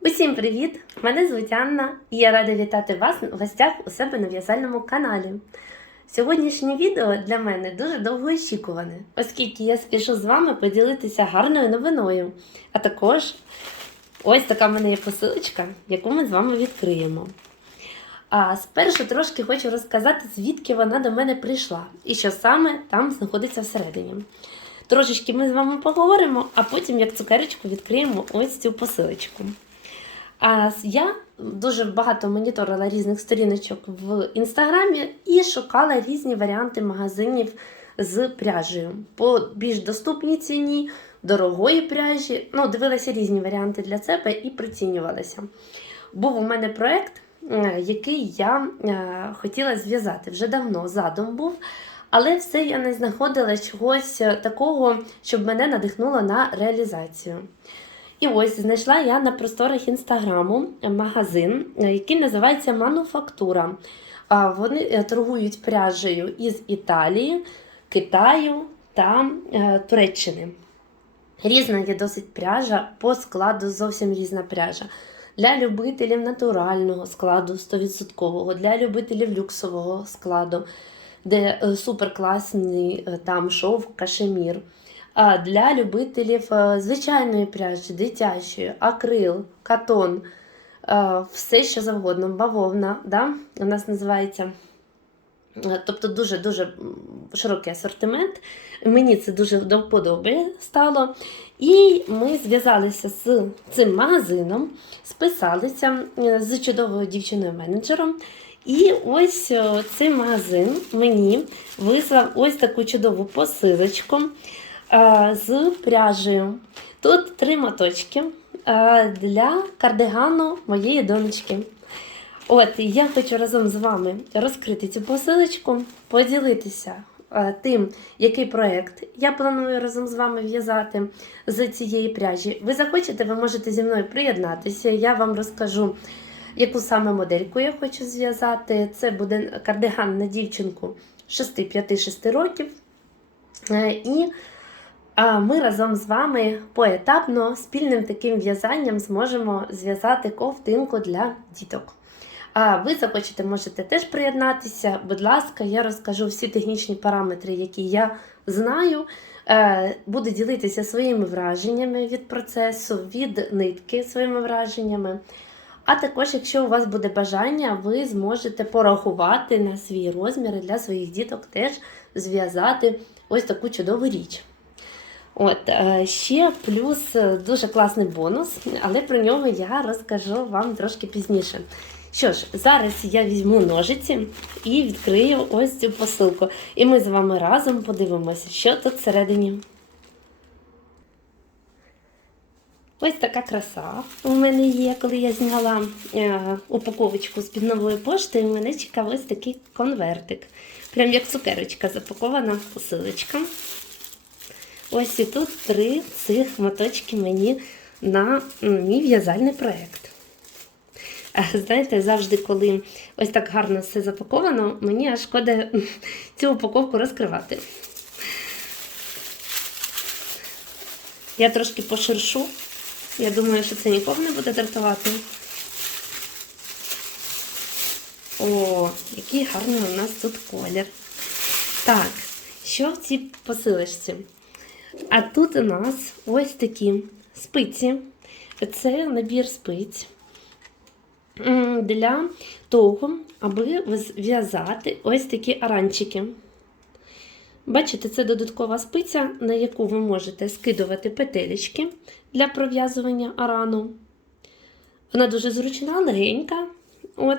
Усім привіт! Мене звуть Анна і я рада вітати вас в гостях у себе на в'язальному каналі. Сьогоднішнє відео для мене дуже довгоочікуване, оскільки я спішу з вами поділитися гарною новиною. А також ось така в мене є посилочка, яку ми з вами відкриємо. А спершу трошки хочу розказати, звідки вона до мене прийшла і що саме там знаходиться всередині. Трошечки ми з вами поговоримо, а потім, як цукерочку, відкриємо ось цю посилочку. А я дуже багато моніторила різних сторіночок в інстаграмі і шукала різні варіанти магазинів з пряжею по більш доступній ціні, дорогої пряжі. Ну, дивилася різні варіанти для себе і прицінювалася. Був у мене проєкт, е, який я е, хотіла зв'язати вже давно, задум був. Але все я не знаходила чогось е, такого, щоб мене надихнуло на реалізацію. І ось знайшла я на просторах інстаграму магазин, е, який називається Мануфактура. Вони е, торгують пряжею із Італії, Китаю та е, Туреччини. Різна є досить пряжа, по складу зовсім різна пряжа. Для любителів натурального складу 100%, для любителів люксового складу, де суперкласний там шовк, кашемір. Для любителів е, звичайної пряжі, дитячої, акрил, катон, е, все що завгодно, бавовна, да? у нас називається. Е, Тобто дуже-дуже широкий асортимент. Мені це дуже до вподоби стало. І ми зв'язалися з цим магазином, списалися з чудовою дівчиною-менеджером. І ось цей магазин мені вислав ось таку чудову посилочку з пряжею. Тут три моточки е, для кардигану моєї донечки. От, я хочу разом з вами розкрити цю посилочку, поділитися е, тим, який проєкт я планую разом з вами в'язати з цієї пряжі. Ви захочете, ви можете зі мною приєднатися. Я вам розкажу, яку саме модельку я хочу зв'язати. Це буде кардиган на дівчинку 6-5-6 років. Е, І ми разом з вами поетапно спільним таким в'язанням зможемо зв'язати ковтинку для діток. А ви захочете, можете теж приєднатися. Будь ласка, я розкажу всі технічні параметри, які я знаю. Е, Буду ділитися своїми враженнями від процесу, від нитки своїми враженнями. А також, якщо у вас буде бажання, ви зможете порахувати на свій розмір для своїх діток теж зв'язати ось таку чудову річ. От, е, ще плюс е, дуже класний бонус, але про нього я розкажу вам трошки пізніше. Що ж, зараз я візьму ножиці і відкрию ось цю посилку. І ми з вами разом подивимося, що тут всередині. Ось така краса у мене є, коли я зняла е, упаковочку з під нової пошти, і мене чекав ось такий конвертик. Прям як цукерочка запакована посилочка. Ось і тут три цих моточки мені на мій в'язальний проєкт. Е, Знаєте, завжди, коли ось так гарно все запаковано, мені аж шкода цю упаковку розкривати. Я трошки поширшу. Я думаю, що це нікого не буде дратувати. О, який гарний у нас тут колір. Так, що в цій посилочці? А тут у нас ось такі спиці. Це набір спиць для того, аби зв'язати ось такі аранчики. Бачите, це додаткова спиця, на яку ви можете скидувати петелечки для пров'язування арану. Вона дуже зручна, легенька. От.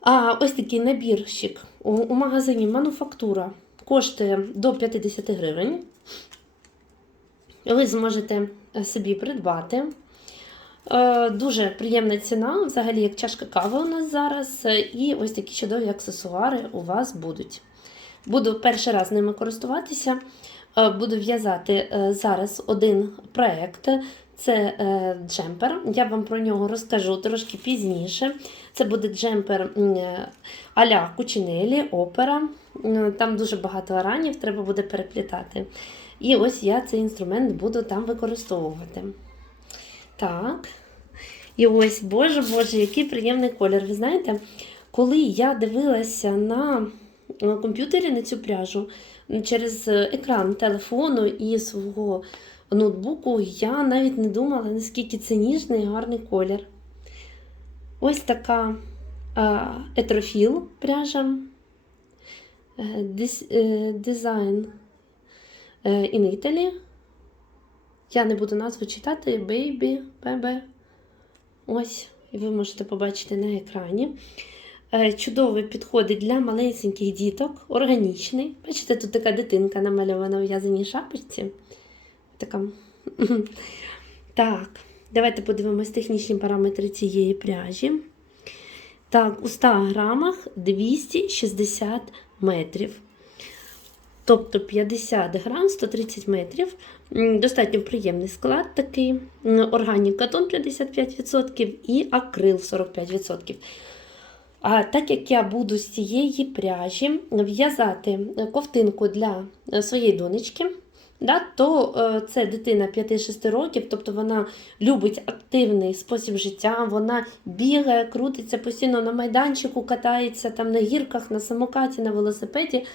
А ось такий набірщик у магазині Мануфактура коштує до 50 гривень. Ви зможете е, собі придбати. Е, Дуже приємна ціна, взагалі, як чашка кави у нас зараз. е, І ось такі чудові аксесуари у вас будуть. Буду перший раз ними користуватися. Буду в'язати зараз один проєкт. Це джемпер. Я вам про нього розкажу трошки пізніше. Це буде джемпер е, а-ля Кучинелі, опера. Там дуже багато аранів, треба буде переплітати. І ось я цей інструмент буду там використовувати. Так. І ось, боже, боже, який приємний колір. Ви знаєте, коли я дивилася на е, комп'ютері на цю пряжу через е, екран телефону і свого ноутбуку, я навіть не думала, наскільки це ніжний і гарний колір. Ось така а, етрофіл пряжа. Е, е, Дизайн е, in Italy. Я не буду назву читати. Baby, BB. Ось, і ви можете побачити на екрані. Е, Чудовий підходить для малесеньких діток, органічний. Бачите, тут така дитинка намальована у в'язаній шапочці. Така. Так, давайте подивимось технічні параметри цієї пряжі. Так, у 100 грамах 260 метрів. Тобто 50 грам, 130 метрів. Достатньо приємний склад такий. Органік катон 55% і акрил 45%. А так як я буду з цієї пряжі в'язати ковтинку для своєї донечки, да, то е, це дитина 5-6 років, тобто вона любить активний спосіб життя, вона бігає, крутиться постійно на майданчику, катається там на гірках, на самокаті, на велосипеді.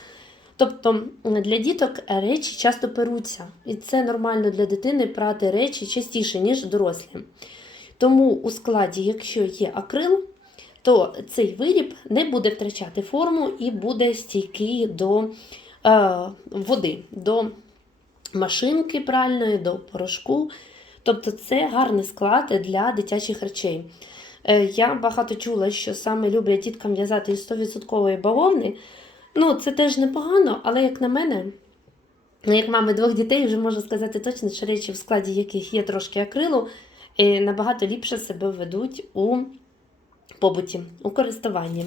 Тобто для діток речі часто перуться, і це нормально для дитини прати речі частіше, ніж дорослі. Тому у складі, якщо є акрил, то цей виріб не буде втрачати форму і буде стійкий до е, води, до машинки пральної, до порошку. Тобто це гарний склад для дитячих речей. Е, я багато чула, що саме люблять діткам в'язати із 100% бавовни. Ну, це теж непогано, але як на мене, як мами двох дітей, вже можу сказати точно, що речі, в складі яких є трошки акрилу, е, набагато ліпше себе ведуть у побуті, у користуванні.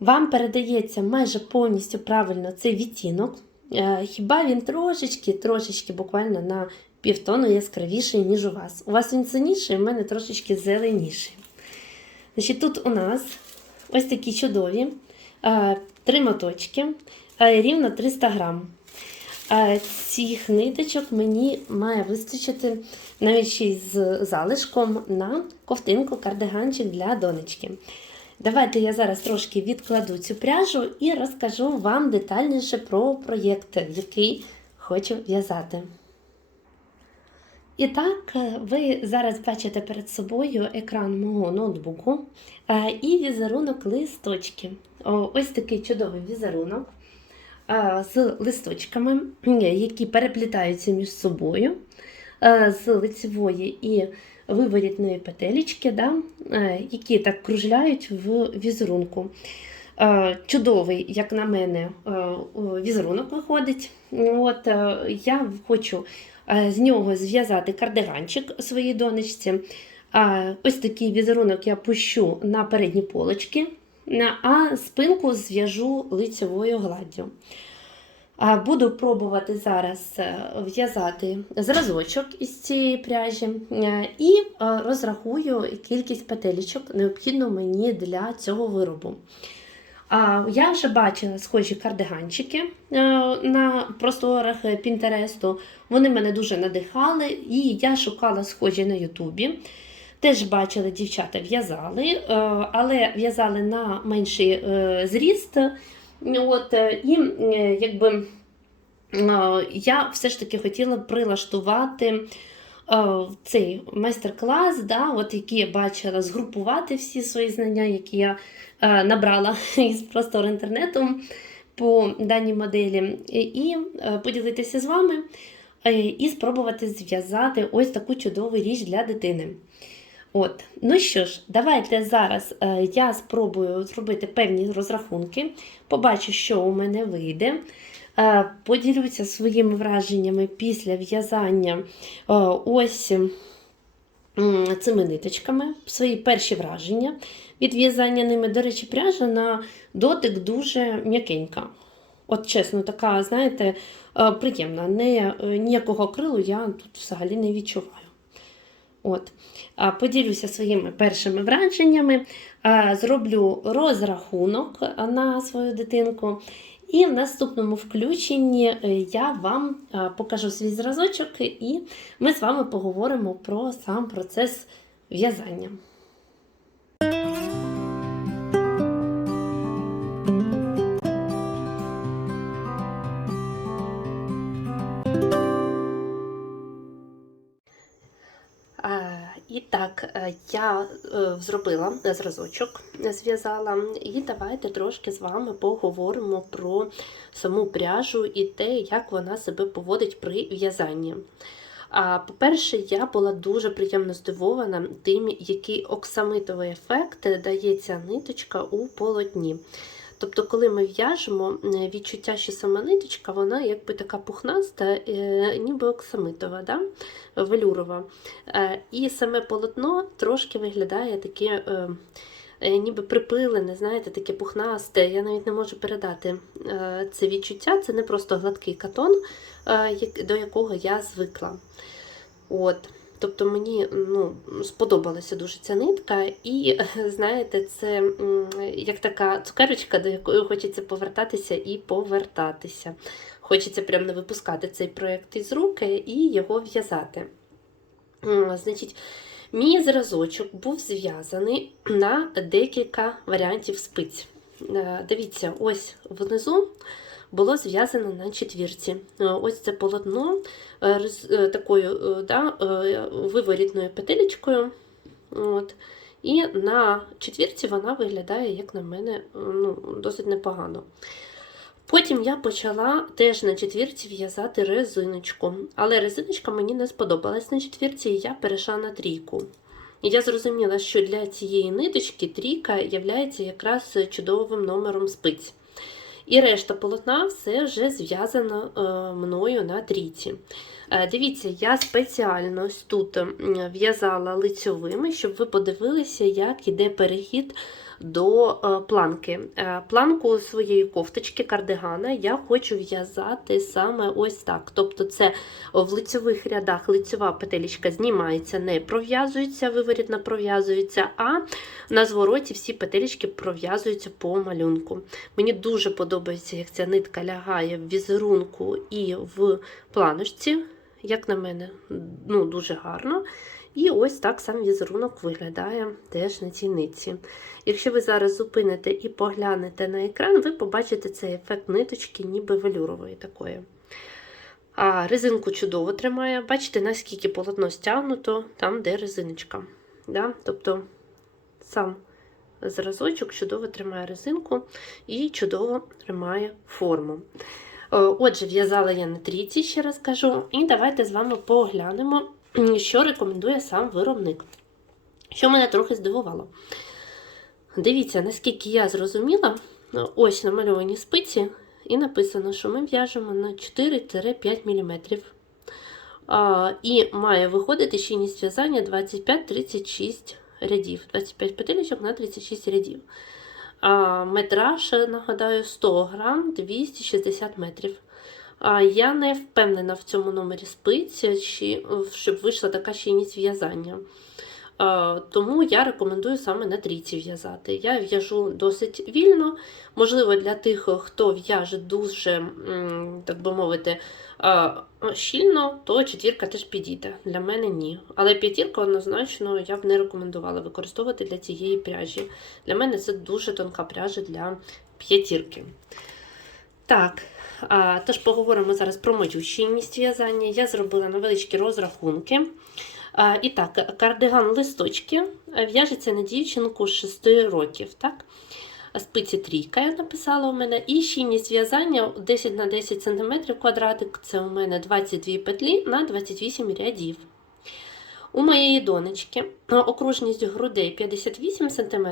Вам передається майже повністю правильно цей відтінок. Е, Хіба він трошечки, трошечки буквально на півтону яскравіший, ніж у вас. У вас він синіший, у мене трошечки зеленіший. Значить, тут у нас ось такі чудові е, три моточки, е, рівно 300 грам. Цих ниточок мені має вистачити навіть ще з залишком на ковтинку кардиганчик для донечки. Давайте я зараз трошки відкладу цю пряжу і розкажу вам детальніше про проєкт, який хочу в'язати. І так, е, ви зараз бачите перед собою екран мого ноутбуку е, і візерунок листочки. Ось такий чудовий візерунок е, з листочками, які переплітаються між собою, з лицевої і виворітної петелечки, да, е, які так кружляють в візерунку. Е, Чудовий, як на мене, е, візерунок виходить. От, я хочу з нього зв'язати кардиганчик своїй донечці. Ось такий візерунок я пущу на передні полочки, а спинку зв'яжу лицевою гладдю. Буду пробувати зараз е, в'язати зразочок із цієї пряжі е, і е, розрахую кількість петелечок, необхідну мені для цього виробу. Я вже бачила схожі кардиганчики на просторах Пінтересту. Вони мене дуже надихали, і я шукала схожі на Ютубі. Теж бачила, дівчата в'язали, але в'язали на менший зріст. От, е, і е, якби е, я все ж таки хотіла прилаштувати цей майстер-клас, да, от, який я бачила, згрупувати всі свої знання, які я набрала із простору інтернету по даній моделі, і, поділитися з вами і спробувати зв'язати ось таку чудову річ для дитини. От, ну що ж, давайте зараз е, я спробую зробити певні розрахунки, побачу, що у мене вийде. Е, поділюся своїми враженнями після в'язання е, ось цими ниточками, свої перші враження від в'язання ними. До речі, пряжа на дотик дуже м'якенька. От чесно, така, знаєте, приємна. Не, ніякого крилу я тут взагалі не відчуваю. От. Поділюся своїми першими враженнями, зроблю розрахунок на свою дитинку І в наступному включенні е, я вам покажу свій зразочок, і ми з вами поговоримо про сам процес в'язання. Так, е, я е, зробила зразочок, зв'язала, і давайте трошки з вами поговоримо про саму пряжу і те, як вона себе поводить при в'язанні. По-перше, я була дуже приємно здивована тим, який оксамитовий ефект дає ця ниточка у полотні. Тобто, коли ми в'яжемо, е, відчуття, що сама ниточка, вона якби така пухнаста, е, ніби оксамитова, да? велюрова. Е, І саме полотно трошки виглядає таке. Ніби припилене, знаєте, таке пухнасте. Я навіть не можу передати це відчуття. Це не просто гладкий катон, до якого я звикла. От. Тобто мені ну, сподобалася дуже ця нитка, і знаєте, це як така цукерочка, до якої хочеться повертатися і повертатися. Хочеться прям не випускати цей проєкт із руки і його в'язати. Значить, мій зразочок був зв'язаний на декілька варіантів спиць. Е, Дивіться, ось внизу було зв'язано на четвірці. Е, Ось це полотно е, роз- е, такою да, виворітною петелечкою. От. І на четвірці вона виглядає, як на мене, ну, досить непогано. Потім я почала теж на четвірці в'язати резиночку. Але резиночка мені не сподобалась на четвірці, і я перейшла на трійку. І я зрозуміла, що для цієї ниточки трійка є якраз чудовим номером спиць. І решта полотна все вже зв'язано е, мною на трійці. Е, Дивіться, я спеціально тут в'язала лицьовими, щоб ви подивилися, як іде перехід до е, планки. Е, Планку своєї кофточки кардигана я хочу в'язати саме ось так. Тобто, це в лицьових рядах лицьова петелечка знімається, не пров'язується, виворітно пров'язується, а на звороті всі петелечки пров'язуються по малюнку. Мені дуже подобається, як ця нитка лягає в візерунку і в планочці. Як на мене, ну, дуже гарно. І ось так сам візерунок виглядає теж на цій нитці. Якщо ви зараз зупините і поглянете на екран, ви побачите цей ефект ниточки, ніби велюрової такої. А резинку чудово тримає. Бачите, наскільки полотно стягнуто, там, де резиночка. Да? Тобто сам зразочок чудово тримає резинку і чудово тримає форму. Е, Отже, в'язала я на трійці, ще раз кажу, і давайте з вами поглянемо, що рекомендує сам виробник. Що мене трохи здивувало. Дивіться, наскільки я зрозуміла, ось намальовані спиці, і написано, що ми в'яжемо на 4-5 мм. А, і має виходити щільність в'язання 25-36 рядів. 25 петелечок на 36 рядів. А, метраж, нагадаю, 100 грам 260 метрів. Я не впевнена в цьому номері спиць, чи, щоб вийшла така щільність в'язання. Тому я рекомендую саме на трійці в'язати. Я в'яжу досить вільно. Можливо, для тих, хто в'яже дуже, так би мовити, щільно, то четвірка теж підійде. Для мене ні. Але п'ятірка однозначно я б не рекомендувала використовувати для цієї пряжі. Для мене це дуже тонка пряжа для п'ятірки. Так, а, тож поговоримо зараз про мою щільність в'язання. Я зробила невеличкі розрахунки. А, І так, кардиган листочки в'яжеться на дівчинку з 6 років. так? Спиці трійка я написала у мене. І щільність в'язання 10 на 10 см квадратик це у мене 22 петлі на 28 рядів. У моєї донечки окружність грудей 58 см,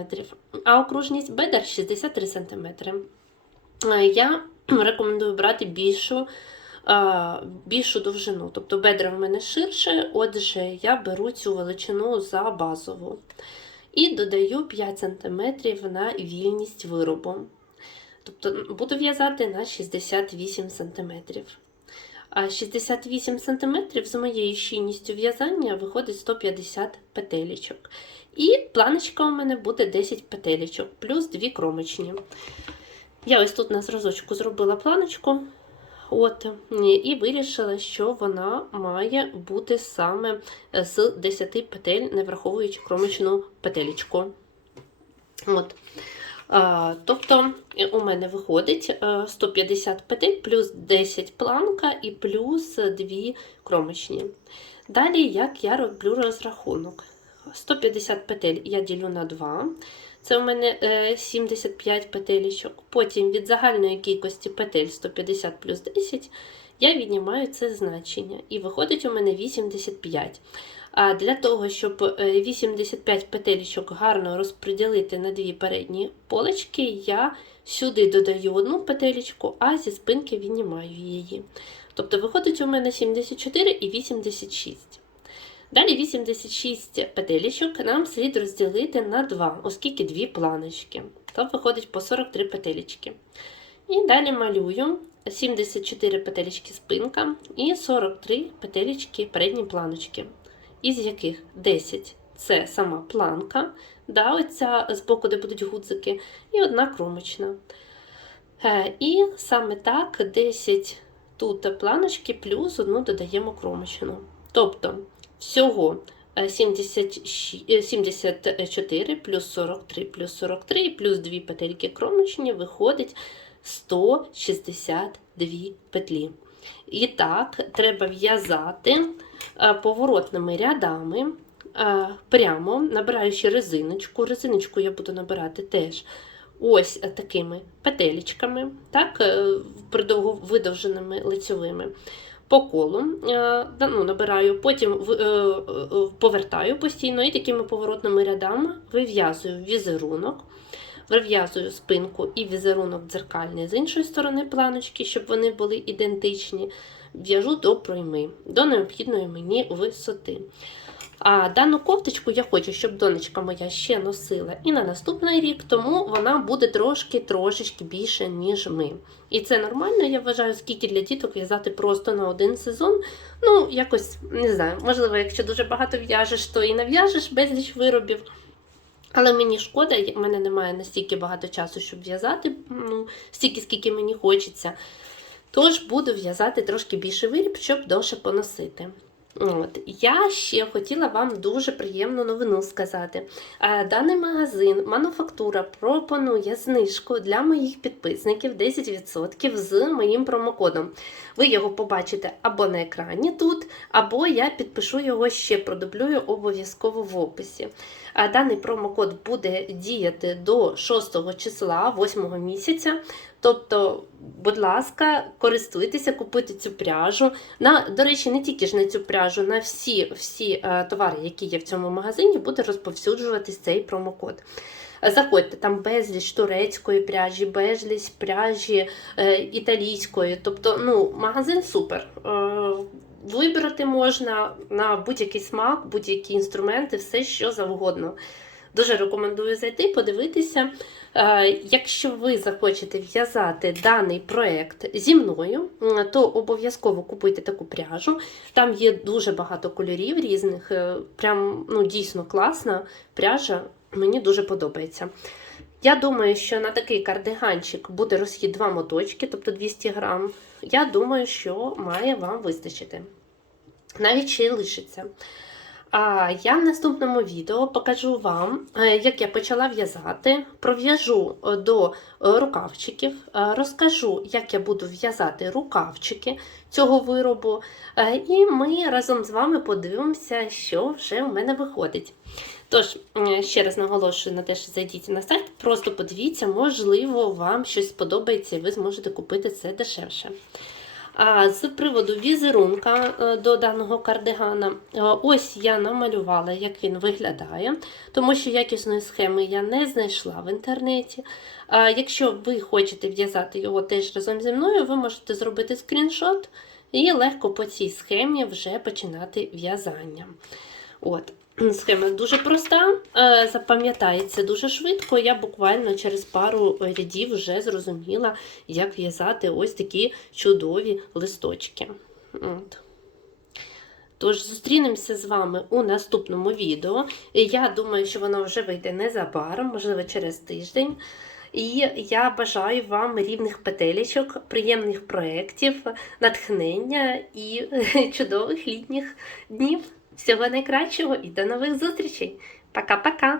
а окружність бедер 63 см. Я рекомендую брати більшу більшу довжину. Тобто бедра в мене ширше, отже, я беру цю величину за базову. І додаю 5 см на вільність виробу. Тобто буду в'язати на 68 см. А 68 см з моєю щільністю в'язання виходить 150 петелечок. І планочка у мене буде 10 петелечок, плюс 2 кромочні. Я ось тут на зразочку зробила планочку. От, і вирішила, що вона має бути саме з 10 петель, не враховуючи кромочну петелечку. От. А, тобто е, у мене виходить е, 150 петель плюс 10 планка і плюс 2 кромочні. Далі, як я роблю розрахунок. 150 петель я ділю на 2. Це у мене е, 75 петелечок. Потім від загальної кількості петель 150 плюс 10 я віднімаю це значення. І виходить у мене 85. А для того, щоб е, 85 петелечок гарно розподілити на дві передні полочки, я сюди додаю одну петелечку, а зі спинки віднімаю її. Тобто виходить у мене 74 і 86. Далі 86 петелечок нам слід розділити на 2, оскільки дві планочки. То виходить по 43 петелечки. І далі малюю 74 петелечки спинка і 43 петелечки передні планочки, із яких 10 це сама планка, да, оця з боку, де будуть гудзики, і одна кромочна. Е, І саме так 10 тут планочки плюс одну додаємо кромочну. Тобто всього е, 76 е, 74 плюс 43 плюс 43 плюс 2 петельки кромочні виходить 162 петлі. І так, треба в'язати е, поворотними рядами, е, прямо набираючи резиночку. Резиночку я буду набирати теж ось такими петелечками, так, е, видовженими лицьовими. По колу е, ну, набираю, потім е, е, повертаю постійно і такими поворотними рядами вив'язую візерунок, вив'язую спинку і візерунок дзеркальний з іншої сторони планочки, щоб вони були ідентичні. В'яжу до пройми, до необхідної мені висоти. А дану кофточку я хочу, щоб донечка моя ще носила і на наступний рік, тому вона буде трошки трошечки більше, ніж ми. І це нормально, я вважаю, скільки для діток в'язати просто на один сезон. Ну, якось не знаю, можливо, якщо дуже багато в'яжеш, то і нав'яжеш безліч виробів. Але мені шкода, в мене немає настільки багато часу, щоб в'язати, ну, стільки, скільки мені хочеться. Тож буду в'язати трошки більше виріб, щоб довше поносити. От. Я ще хотіла вам дуже приємну новину сказати. Е, Даний магазин Мануфактура пропонує знижку для моїх підписників 10% з моїм промокодом. Ви його побачите або на екрані тут, або я підпишу його ще, продублюю обов'язково в описі. Даний промокод буде діяти до 6 числа 8 місяця. Тобто, будь ласка, користуйтеся, купуйте цю пряжу. На, до речі, не тільки ж на цю пряжу, на всі, всі е, товари, які є в цьому магазині, буде розповсюджуватись цей промокод. Заходьте, там безліч турецької пряжі, безліч пряжі е, італійської. Тобто, ну, магазин супер. Е, вибрати можна на будь-який смак, будь-які інструменти, все що завгодно. Дуже рекомендую зайти, подивитися. Е, Якщо ви захочете в'язати даний проект зі мною, то обов'язково купуйте таку пряжу. Там є дуже багато кольорів різних, е, прям ну, дійсно класна пряжа. Мені дуже подобається. Я думаю, що на такий кардиганчик буде розхід 2 моточки, тобто 200 грам. Я думаю, що має вам вистачити. Навіть ще й лишиться. А я в наступному відео покажу вам, е, як я почала в'язати, пров'яжу е, до е, рукавчиків, розкажу, як я буду в'язати рукавчики цього виробу, і ми разом з вами подивимося, що вже у мене виходить. Тож, ще раз наголошую на те, що зайдіть на сайт, просто подивіться, можливо, вам щось сподобається і ви зможете купити це дешевше. А з приводу візерунка е, до даного кардигана, е, ось я намалювала, як він виглядає, тому що якісної схеми я не знайшла в інтернеті. А якщо ви хочете в'язати його теж разом зі мною, ви можете зробити скріншот і легко по цій схемі вже починати в'язання. От. Схема дуже проста, е, запам'ятається дуже швидко. Я буквально через пару рядів вже зрозуміла, як в'язати ось такі чудові листочки. От. Тож зустрінемося з вами у наступному відео. Я думаю, що воно вже вийде незабаром, можливо, через тиждень. І я бажаю вам рівних петелечок, приємних проєктів, натхнення і чудових літніх днів. Всього найкращого і до нових зустрічей. Пока-пока!